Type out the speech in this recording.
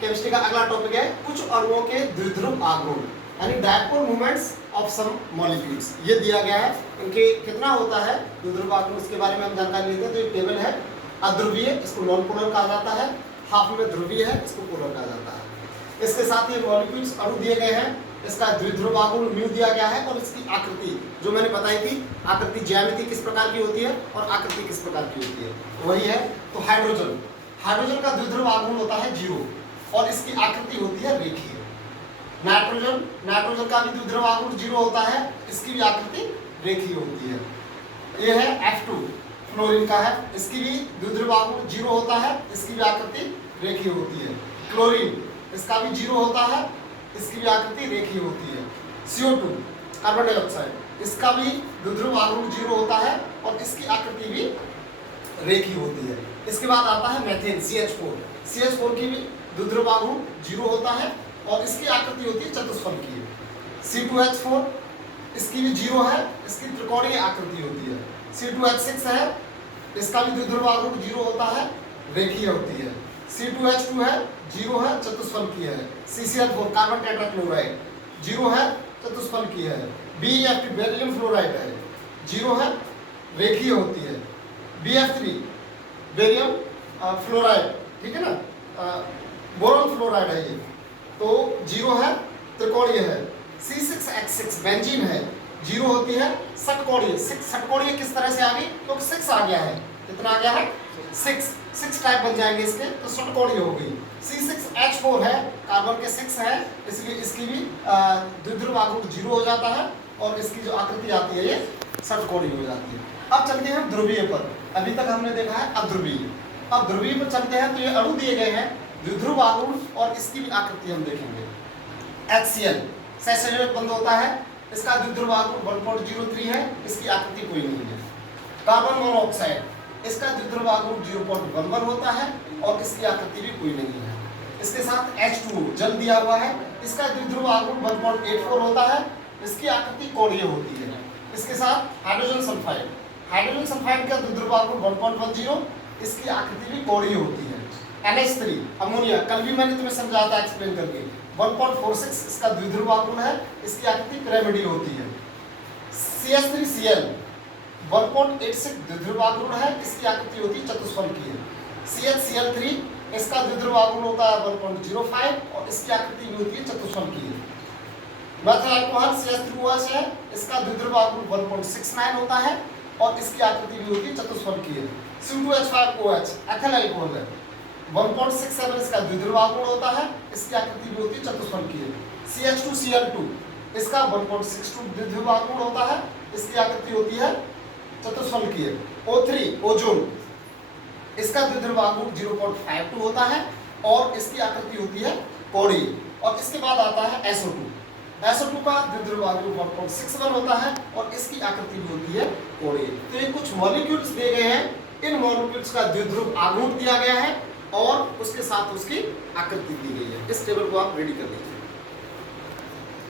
Chemistry का अगला topic है कुछ अणुओं के द्विध्रुव आघूर्ण, यानी dipole movements of some molecules. ये दिया गया है, इनके कितना होता है द्विध्रुव आघूर्ण, इसके बारे में हम जानकारी लेते हैं। तो ये टेबल है। अध्रुवीय, इसको नॉन पोलर कहा जाता है। हाफ में ध्रुवीय है, इसको पोलर कहा जाता है। इसके साथ ये मॉलिक्यूल्स अणु दिए गए हैं, इसका द्विध्रुव आघूर्ण म्यू दिया गया है और इसकी आकृति जो मैंने बताई थी, आकृति ज्यामिति किस प्रकार की होती है और आकृति किस प्रकार की होती है, वही है। तो हाइड्रोजन का द्विध्रुव आघूर्ण होता है 0 और इसकी आकृति होती है रेखीय। नाइट्रोजन का भी द्विध्रुव आघूर्ण 0 होता है, इसकी भी आकृति रेखीय होती है। ये है F2 फ्लोरीन का है, इसकी भी द्विध्रुव आघूर्ण 0 होता है, इसकी भी आकृति रेखीय होती है। क्लोरीन, इसका भी 0 होता है, इसकी भी आकृति रेखीय होती है। CO2 कार्बन डाइऑक्साइड, इसका भी द्विध्रुव आघूर्ण 0 होता है और इसकी आकृति भी रेखीय होती है। इसके बाद आता है मेथेन CH4 की भी द्विध्रुव आघूर्ण 0 होता है और इसकी आकृति होती है चतुष्फलकीय। C2H4, इसकी भी 0 है, इसकी त्रिकोणीय आकृति होती है। C2H6 है, इसका भी द्विध्रुव आघूर्ण 0 होता है, रेखीय होती है। C2H2 है, 0 है, चतुष्फलकीय है। CCl4 कार्बन टेट्राक्लोराइड 0 है, चतुष्फलकीय है। BeF3 बेरिलियम फ्लोराइड है, 0 है, रेखीय होती है। BF3 बेरियम फ्लोराइड, ठीक है ना, बोरॉन फ्लोराइड है ये, तो 0 है, त्रिकोणीय है। C6H6 बेंजीन है, 0 होती है, षटकोणीय किस तरह से आ गई, तो 6 आ गया है। कितना आ गया है, 6 टाइप बन जाएंगे इसके, तो षटकोणीय हो गई। C6H4 है, कार्बन के 6 है, इसलिए इसकी भी द्विध्रुव आघूर्ण 0 हो जाता है और इसकी जो आकृति आती है ये षटकोणीय हो जाती है। अब चलते हैं हम ध्रुवीय पर। अभी तक हमने देखा है अध्रुवीय, अब ध्रुवीय पर चलते हैं। तो ये अणु दिए गए हैं, द्विध्रुव आघूर्ण और इसकी भी आकृति हम देखेंगे। HCl सैचुरेटेड बंध होता है, इसका द्विध्रुव आघूर्ण 1.03 है, इसकी आकृति कोई नहीं है। कार्बन मोनोऑक्साइड, इसका द्विध्रुव आघूर्ण 0.11 होता है और इसकी आकृति भी कोई नहीं है। इसके साथ H2O जल दिया हुआ है, इसका द्विध्रुव आघूर्ण 1.84 होता है, इसकी आकृति कोणीय होती है। इसके साथ हाइड्रोजन सल्फाइड का द्विध्रुव आघूर्ण 1.10, इसकी आकृति भी कोणीय होती है। NH3 अमोनिया, कल भी मैंने तुम्हें समझाया था एक्सप्लेन करके, 1.46 इसका द्विध्रुव आघूर्ण है, इसकी आकृति पिरामिडीय होती है। CH3Cl 1.86 द्विध्रुव आघूर्ण है, इसकी आकृति होती है चतुष्फलकीय। CHCl3 इसका द्विध्रुव आघूर्ण होता है 1.05 और इसकी आकृति भी होती है चतुष्फलकीय। मेथिल अल्कोहल CH3OH है, इसका द्विध्रुव आघूर्ण 1.69 होता है और इसकी आकृति भी होती है चतुष्फलकीय। C2H5OH एथिल अल्कोहल है, 1.67 इसका द्विध्रुव आघूर्ण होता है, इसकी आकृति भी होती है चतुष्फलकीय। CH2Cl2 इसका 1.62 द्विध्रुव आघूर्ण होता है, इसकी आकृति होती है चतुष्फलकीय। O3 ओजोन, इसका द्विध्रुव आघूर्ण 0.52 होता है और इसकी आकृति होती है कोणीय। और इसके बाद आता है SO2 का द्विध्रुव आघूर्ण 1.61 होता है और इसकी आकृति भी होती है कोणीय। तो ये कुछ मॉलिक्यूल्स दिए गए हैं, इन मॉलिक्यूल्स का द्विध्रुव आघूर्ण दिया गया है और उसके साथ उसकी आकृति दी गई है। इस टेबल को आप रेडी कर लीजिए।